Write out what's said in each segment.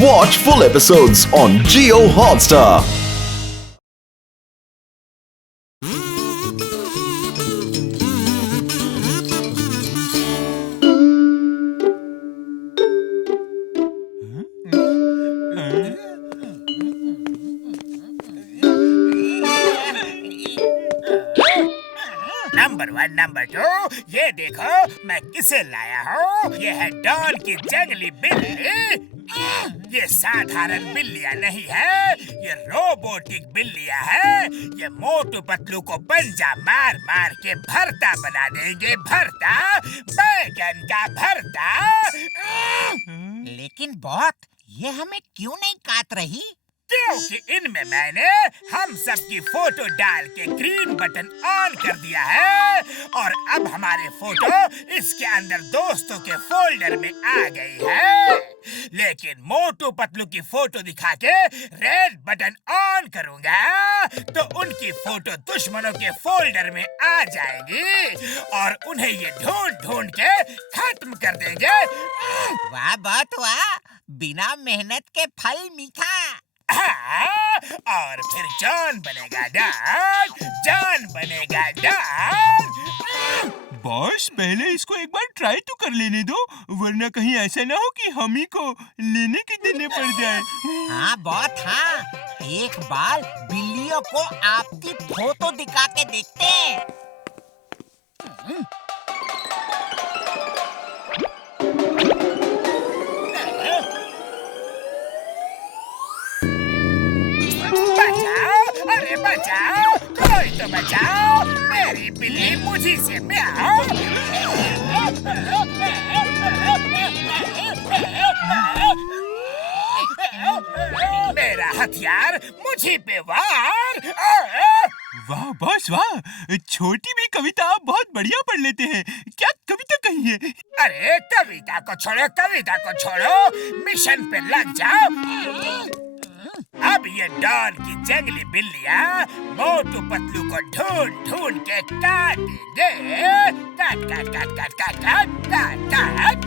Watch full episodes on Jio Hotstar. Number 1, number 2, ये देखो मैं किसे लाया हूँ। ये है डॉन की जंगली बिल्ली। ये साधारण बिल्लियाँ नहीं है, ये रोबोटिक बिल्लियाँ है। ये मोटू पतलू को पंजा मार मार के भरता बना देंगे, भरता, बैगन का भरता। लेकिन बॉट, ये हमें क्यों नहीं काट रही? क्योंकि इनमें मैंने हम सब की फोटो डाल के ग्रीन बटन ऑन कर दिया है और अब हमारे फोटो इसके अंदर दोस्तों के फोल्डर में आ गई है। लेकिन मोटू पतलू की फोटो दिखा के रेड बटन ऑन करूंगा तो उनकी फोटो दुश्मनों के फोल्डर में आ जाएगी और उन्हें ये ढूंढ ढूंढ के खत्म कर देंगे। वाह बॉट वाह, बिना मेहनत के फल मीठा। और फिर जॉन बनेगा डॉन, जॉन बनेगा डॉन। बॉस, पहले इसको एक बार ट्राई तो कर लेने दो, वरना कहीं ऐसा ना हो कि हम ही को लेने के देने पड़ जाए। हाँ बॉट हाँ, एक बार बिल्लियों को आपकी फोटो दिखा के देखते हैं। बचाओ, अरे बचाओ, कोई तो बचाओ, मेरी बिल्ली मुझी से म्याऊं। मेरा हथियार मुझी पे वार। वाह बॉस वाह, छोटी भी कविता आप बहुत बढ़िया पढ़ लेते हैं। क्या कविता कही है? अरे कविता को छोड़ो, कविता को छोड़ो, मिशन पे लग जाओ। अब ये डॉन की जंगली बिल्लियाँ मोटू पतलू को ढूंढ ढूंढ के काटेंगे। काट काट काट काट काट काट काट काट।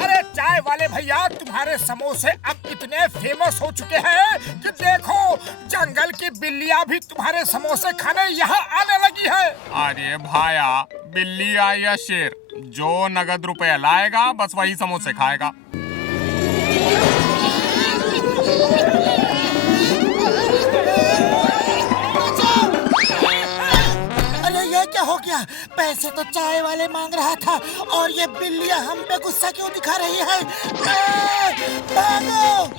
अरे चाय वाले भैया, तुम्हारे समोसे अब इतने फेमस हो चुके हैं कि देखो जंगल की बिल्लियाँ भी तुम्हारे समोसे खाने यहाँ आने लगी है। अरे भाया, बिल्ली आई या शेर, जो नगद रुपया लाएगा बस वही समोसे खाएगा। अरे ये क्या हो गया? पैसे तो चाय वाले मांग रहा था और ये बिल्लियाँ हम पे गुस्सा क्यों दिखा रही है? भागो!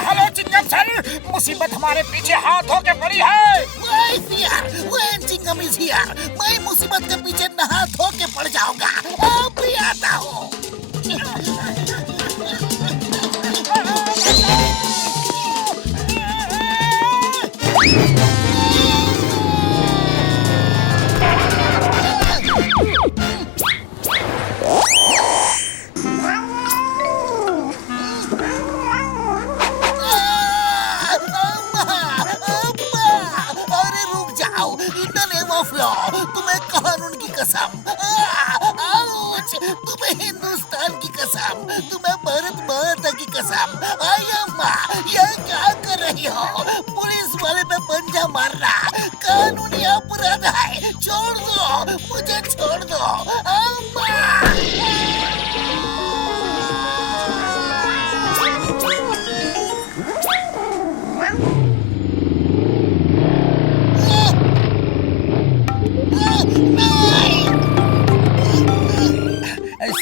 हेलो चिंगम सर, मुसीबत हमारे पीछे हाथ होके पड़ी है। मैं मुसीबत के पीछे नहा धो के पड़ जाऊंगा। अब भी आता हूँ। तुम्हें कानून की कसम, तुम्हें हिंदुस्तान की कसम, तुम्हें भारत माता की कसम। अम्मा, यह क्या कर रही हो? पुलिस वाले पे पंजा मारना कानूनी अपराध है। छोड़ दो मुझे, छोड़ दो अम्मा।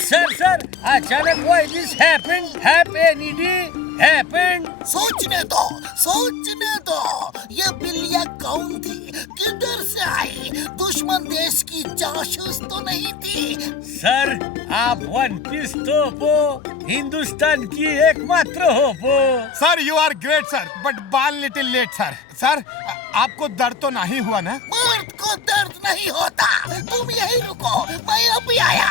सर, अचानक व्हाई दिस हैपेंड। सोचने दो, ये बिल्लियाँ कौन थी? किधर से आई? दुश्मन देश की जासूस तो नहीं थी? सर, आप वन पीस तोपो, हिंदुस्तान की एकमात्र होपो। Sir, you are great sir, but बाल लिटिल लेट सर। सर, आपको दर्द तो नहीं हुआ ना? मर्द को दर्द नहीं होता। तुम यही रुको, मैं अभी आया।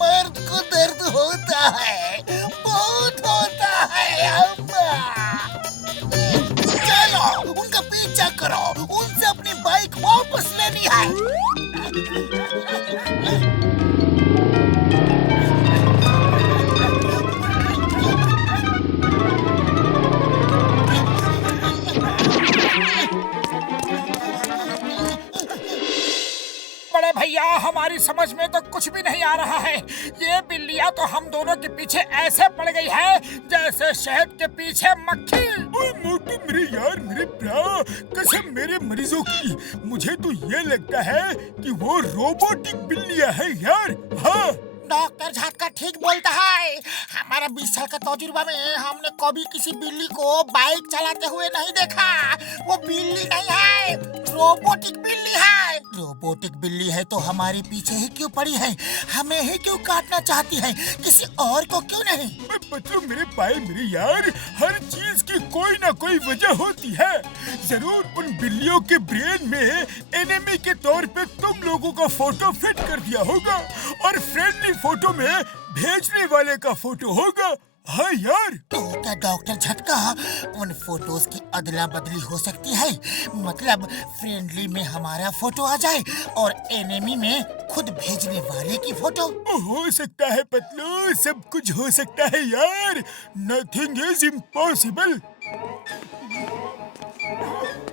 मर्द को दर्द होता है, बहुत होता है अम्मा। करो, उनसे अपनी बाइक वापस लेनी है। बड़े भैया, हमारी समझ में तो कुछ भी नहीं आ रहा है। ये बिल्लियाँ तो हम दोनों के पीछे ऐसे पड़ गई है जैसे शहद के पीछे मक्खी। ओए मोटू मेरे यार, मेरे प्यार, कसम मेरे मरीजों की, मुझे तो ये लगता है कि वो रोबोटिक बिल्लियाँ है यार। हाँ, डॉक्टर झटका ठीक बोलता है। हमारा 20 साल का तजुर्बा में हमने कभी किसी बिल्ली को बाइक चलाते हुए नहीं देखा। वो बिल्ली नहीं है, रोबोटिक बिल्ली है। रोबोटिक बिल्ली है तो हमारे पीछे ही क्यों पड़ी है? हमें ही क्यों काटना चाहती है, किसी और को क्यों नहीं? मतलब मेरे भाई मेरे यार, हर चीज की कोई ना कोई वजह होती है। जरूर उन बिल्लियों के ब्रेन में एनिमी के तौर पे तुम लोगों का फोटो फिट कर दिया होगा और फ्रेंडली फोटो में भेजने वाले का फोटो होगा। हाँ यार, तो क्या डॉक्टर झटका उन फोटोज की अदला बदली हो सकती है? मतलब फ्रेंडली में हमारा फोटो आ जाए और एनिमी में खुद भेजने वाले की फोटो? हो सकता है पतलू, सब कुछ हो सकता है यार। Nothing is impossible.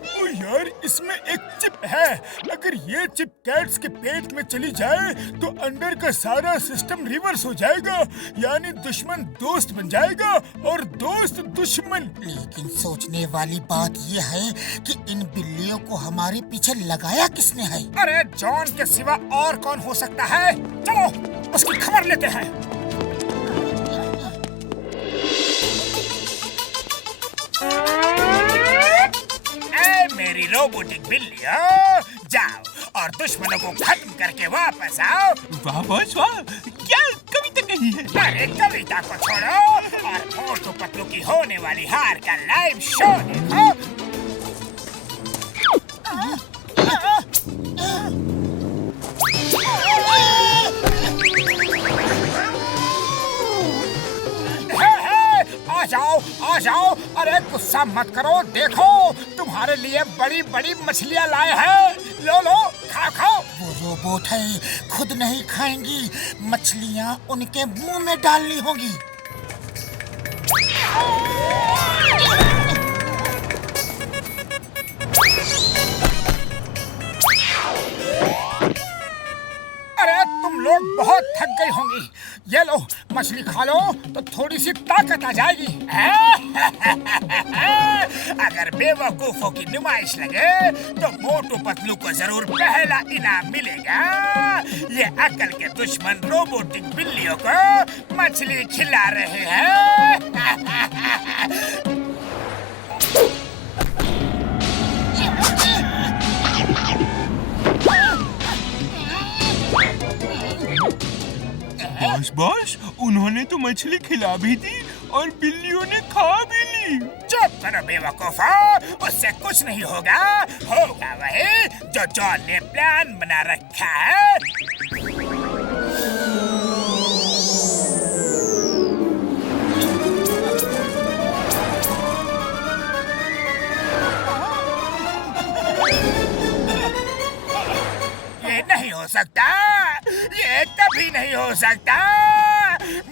ओ यार, इसमें एक चिप है। अगर ये चिप कैट्स के पेट में चली जाए तो अंदर का सारा सिस्टम रिवर्स हो जाएगा, यानी दुश्मन दोस्त बन जाएगा और दोस्त दुश्मन। लेकिन सोचने वाली बात ये है कि इन बिल्लियों को हमारे पीछे लगाया किसने है? अरे जॉन के सिवा और कौन हो सकता है? चलो उसकी खबर लेते हैं। मेरी रोबोटिक बिल्लियों, जाओ और दुश्मनों को खत्म करके वापस आओ। वापस? वाह, क्या कविता कही है? अरे कविता को छोड़ो और मोटू पतलू की होने वाली हार का लाइव शो देखो। आ जाओ। अरे गुस्सा मत करो, देखो तुम्हारे लिए बड़ी बड़ी मछलियाँ लाए हैं। लो लो, खाओ। वो रोबोट है, खुद नहीं खाएंगी, मछलियाँ उनके मुंह में डालनी होगी। अरे तुम लोग बहुत थक गई होंगी, ये लो मछली खा लो तो थोड़ी सी ताकत आ जाएगी। अगर बेवकूफों की नुमाइश लगे तो मोटू पतलू को जरूर पहला इनाम मिलेगा। ये अकल के दुश्मन रोबोटिक बिल्लियों को मछली खिला रहे हैं। बॉस, उन्होंने तो मछली खिला भी दी और बिल्लियों ने खा भी ली। चुप करो बेवकूफा, उससे कुछ नहीं होगा वही जो जॉन ने प्लान बना रखा है। ये नहीं हो सकता, ये कभी नहीं हो सकता।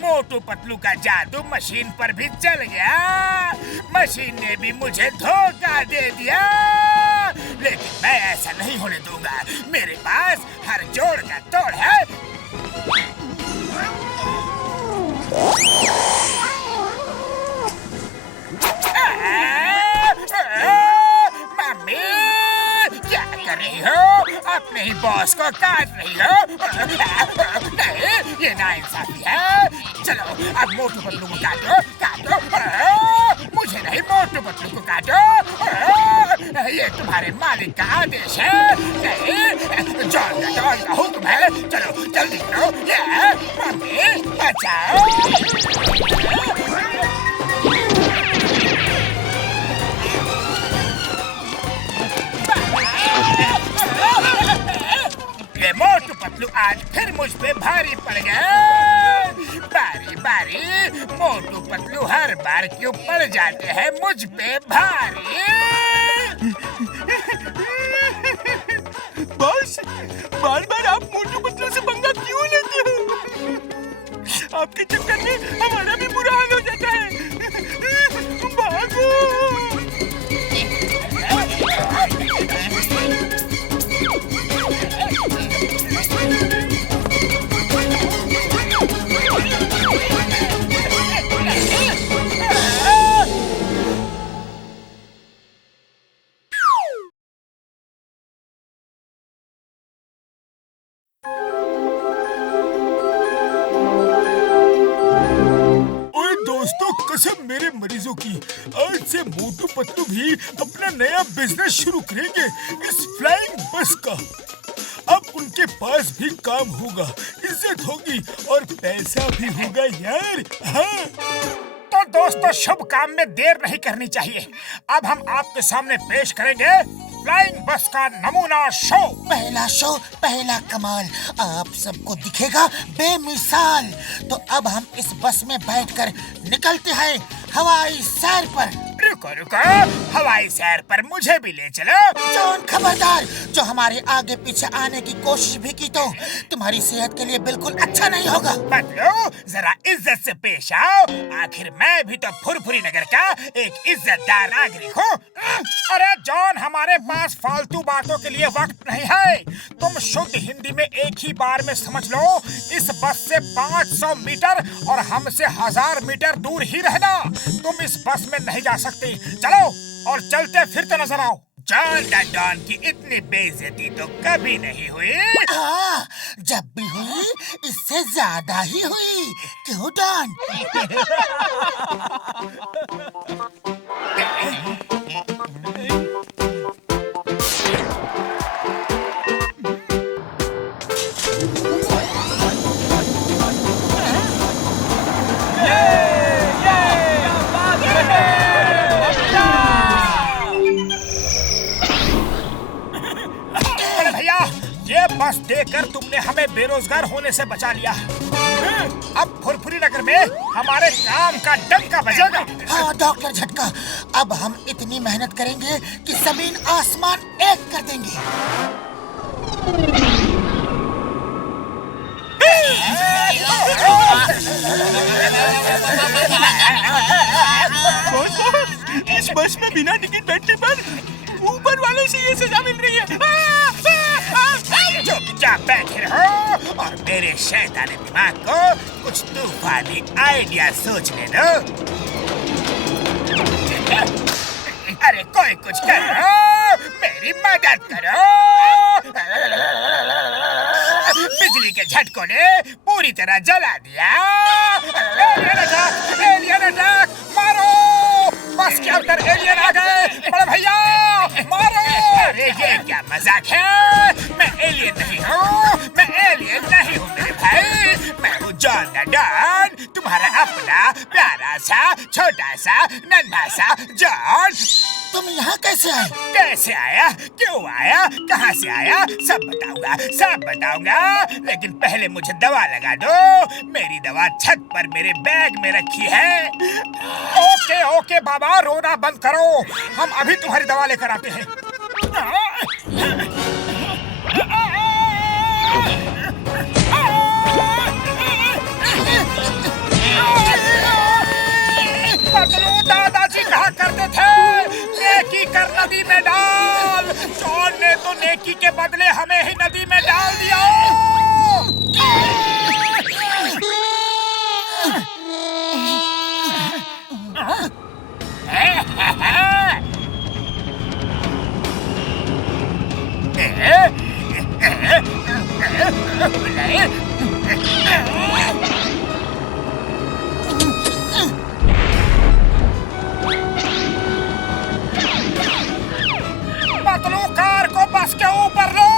मोटू पतलू का जादू मशीन पर भी चल गया, मशीन ने भी मुझे धोखा दे दिया। लेकिन मैं ऐसा नहीं होने दूंगा, मेरे पास हर जोड़ का तोड़ है। मम्मी, क्या कर रही हो? अपने ही बॉस को काट रही हो? नहीं, ये नाइंसाफी है। चलो अब मोटू पतलू को काटो। मुझे नहीं, मोटू पतलू को काटो। ये तुम्हारे मालिक का आदेश है। नहीं, जॉन का हुक्म है। चलो जल्दी करो। मम्मी बचाओ। ये मोटू पतलू आज फिर मुझ पे भारी पड़ गए। बारी मोटू पतलू हर बार क्यों पड़ जाते हैं मुझ पे भारी? बॉस, बार बार आप मोटू पतलू से पंगा क्यों लेते हो? आपके चक्कर में हमारा भी बुरा हाल हो जाता है। भागो। दोस्तों, कसम मेरे मरीजों की, आज से मोटू पतलू भी अपना नया बिजनेस शुरू करेंगे इस फ्लाइंग बस का। अब उनके पास भी काम होगा, इज्जत होगी और पैसा भी होगा यार। हाँ तो दोस्तों, शुभ काम में देर नहीं करनी चाहिए। अब हम आपके सामने पेश करेंगे फ्लाइंग बस का नमूना शो। पहला शो, पहला कमाल आप सबको दिखेगा बेमिसाल। तो अब हम इस बस में बैठकर निकलते हैं हवाई सैर पर। रुको रुको, हवाई सैर पर मुझे भी ले चलो। जॉन खबरदार, जो हमारे आगे पीछे आने की कोशिश भी की तो तुम्हारी सेहत के लिए बिल्कुल अच्छा नहीं होगा। पतलू, जरा इज्जत से पेश आओ। आखिर मैं भी तो फुरफुरी नगर का एक इज्जतदार नागरिक हूँ। अरे जॉन, हमारे पास फालतू बातों के लिए वक्त नहीं है। तुम शुद्ध हिंदी में एक ही बार में समझ लो, इस बस से 500 मीटर और हमसे 1000 मीटर दूर ही रहना। तुम इस बस में नहीं जा सकते। चलो और चलते फिरते नजर आओ। जॉन डॉन की इतनी बेइज्जती तो कभी नहीं हुई। हाँ, जब भी हुई इससे ज्यादा ही हुई। क्यों डॉन? ये बस देकर तुमने हमें बेरोजगार होने से बचा लिया। अब फुरफुरी नगर में हमारे काम का डंका बजेगा। हाँ डॉक्टर झटका, अब हम इतनी मेहनत करेंगे कि जमीन आसमान एक कर देंगे। इस बस में बिना टिकट बैठने पर ऊपर वाले से ये सजा मिल रही है। चुपचाप बैठे रहो और मेरे शैतानी दिमाग को कुछ तूफानी आइडिया सोचने दो। अरे कोई कुछ करो, मेरी मदद करो। बिजली के झटकों ने पूरी तरह जला दिया। एलियन अटैक, मारो! बस के अंदर एलियन आ गए। बड़े भैया मारो! अरे ये क्या मजाक है? मैं एलियन नहीं हूँ, मैं एलियन नहीं हूँ मेरे भाई। मैं हूँ जॉन डॉन, तुम्हारा अपना प्यारा सा छोटा सा नन्हा सा जॉन। तुम यहाँ कैसे आए? कैसे आया, क्यों आया, कहाँ से आया, सब बताऊंगा, सब बताऊंगा। लेकिन पहले मुझे दवा लगा दो। मेरी दवा छत पर मेरे बैग में रखी है। ओके ओके बाबा, रोना बंद करो। हम अभी तुम्हारी दवा लेकर आते हैं। पतलू दादाजी कहा करते थे, नेकी कर नदी में डाल। जॉन ने तो नेकी के बदले हमें ही नदी में डाल दिया। पतलू कार को बस के ऊपर लो।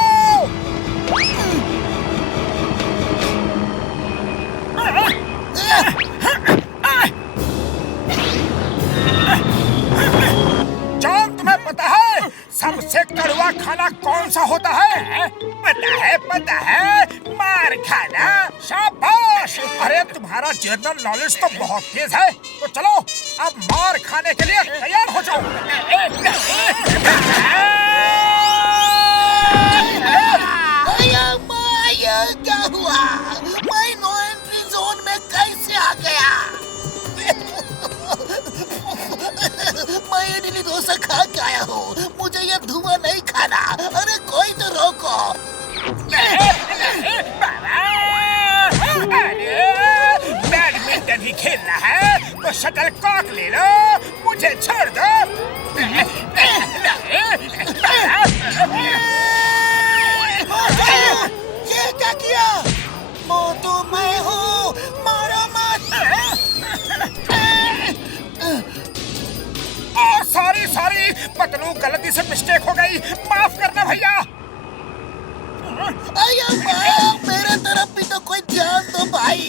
जॉन, तुम्हें पता है सबसे कड़वा खाना कौन सा होता है? पता है, मार खाना। शाबाश! अरे तुम्हारा जनरल नॉलेज तो बहुत तेज है। तो चलो अब मार खाने के लिए तैयार हो जाओ। यह क्या हुआ? मैं नो एंट्री जोन में कैसे आ गया? मैं इडली डोसा खा के आया हूँ, मुझे ये धुआं नहीं खाना। अरे कोई तो रोको। बैडमिंटन ही खेलना है तो शटल कॉक ले लो, मुझे छोड़ दो। ये क्या किया? मोटू मैं हूँ, मारो मत। सॉरी पतलू, गलती से मिस्टेक हो गई, माफ करना भैया। अया मेरे तरफ भी तो कोई ध्यान दो भाई।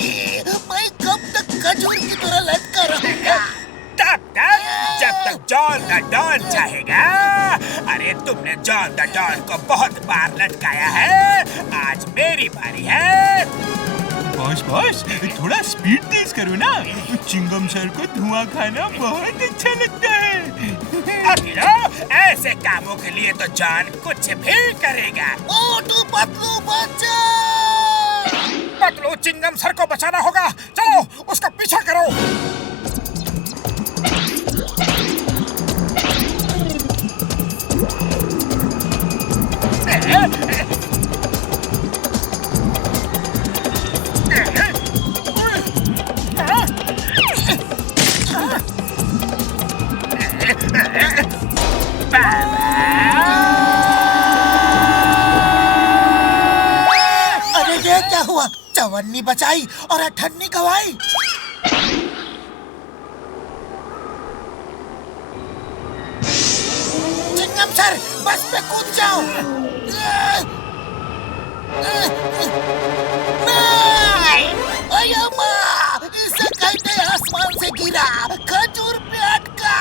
मैं कब तक खजूर की तरह लटका रहूंगा? तब तक जब तक जॉन द डॉन चाहेगा। अरे तुमने जॉन द डॉन को बहुत बार लटकाया है, आज मेरी बारी है। बॉस थोड़ा स्पीड तेज करो ना, चिंगम सर को धुआं खाना बहुत अच्छा लगता है। अखिलो, ऐसे कामों के लिए तो जॉन कुछ भी करेगा। मोटू पतलू बचा। पतलू, चिंगम सर को बचाना होगा, चलो उसका पीछा करो। अरे ये क्या हुआ? चवन्नी बचाई और अठन्नी गवाई। चिंगम सर, बस पे कूद जाओ। इसे कहते आसमान से गिरा, खजूर पे अटका।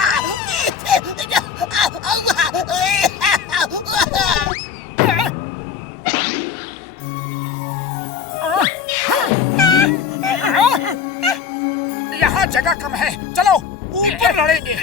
यहाँ जगह कम है, चलो ऊपर लड़ेंगे।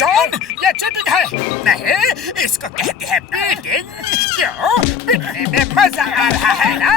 जॉन, ये चीटिंग है। नहीं, इसको कहते हैं बीटिंग। क्यों? पीटने में मजा आ रहा है ना?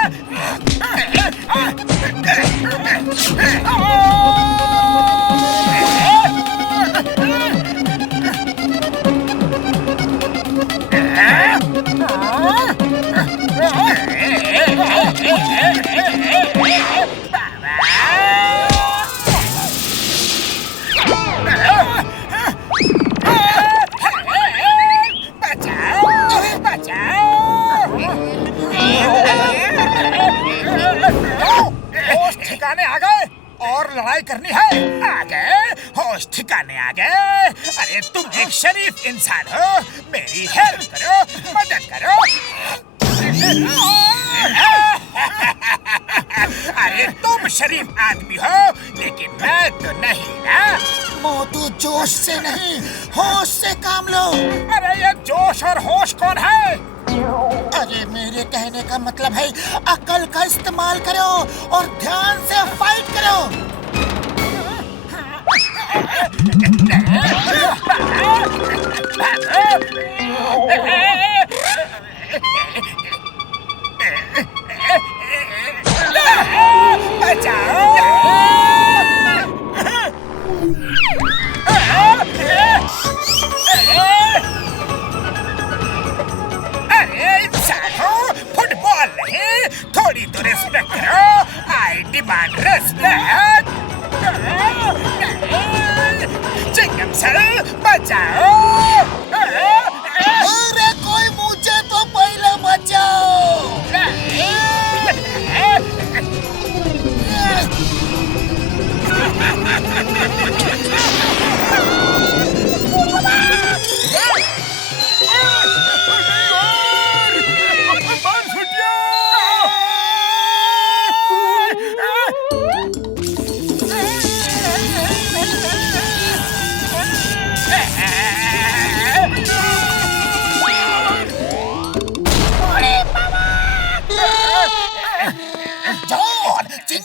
होश ठिकाने आ गए और लड़ाई करनी है? आ गए, होश ठिकाने आ गए। अरे तुम एक शरीफ इंसान हो, मेरी हेल्प करो, मदद करो। अरे तुम शरीफ आदमी हो, लेकिन मैं तो नहीं ना। मोटू, जोश से नहीं, होश से काम लो। अरे ये जोश और होश कौन है? अरे मेरे कहने का मतलब है, अकल का इस्तेमाल करो और ध्यान से फाइट करो। अरे इंसानों, फुटबॉल नहीं, थोड़ी तो रिस्पेक्ट करो। I demand respect. चिंगम सर, बचाओ। अरे कोई मुझे तो पहले बचाओ।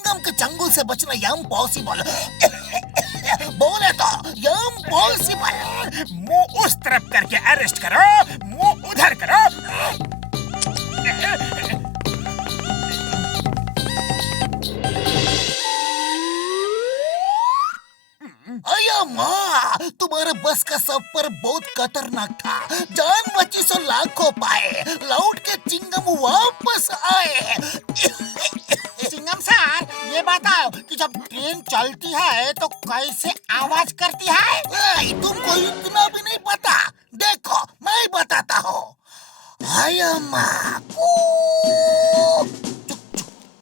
चिंगम के चंगुल से बचना इम्पॉसिबल। बोले तो इम्पॉसिबल। मुंह उस तरफ करके अरेस्ट करो, मुंह उधर करो। अया माँ, तुम्हारे बस का सफर बहुत खतरनाक था। जान बची सो लाखों पाए, लौट के चिंगम वापस आए। चिंगम सर, ये बताओ कि जब ट्रेन चलती है तो कैसे आवाज करती है? तुमको इतना भी नहीं पता? देखो मैं बताता हूँ। अया माँ,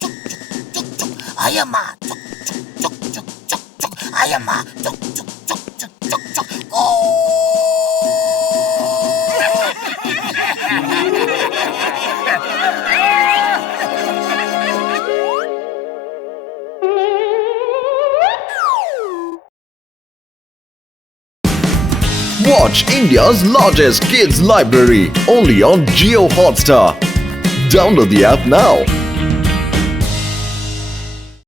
चुक चुक चुक, अया माँ, चुक चुक चुक चुक चुक चुक, अया माँ, चुक चुक चुक चुक चुक चुक, Watch India's largest kids library only on Jio Hotstar. Download the app now.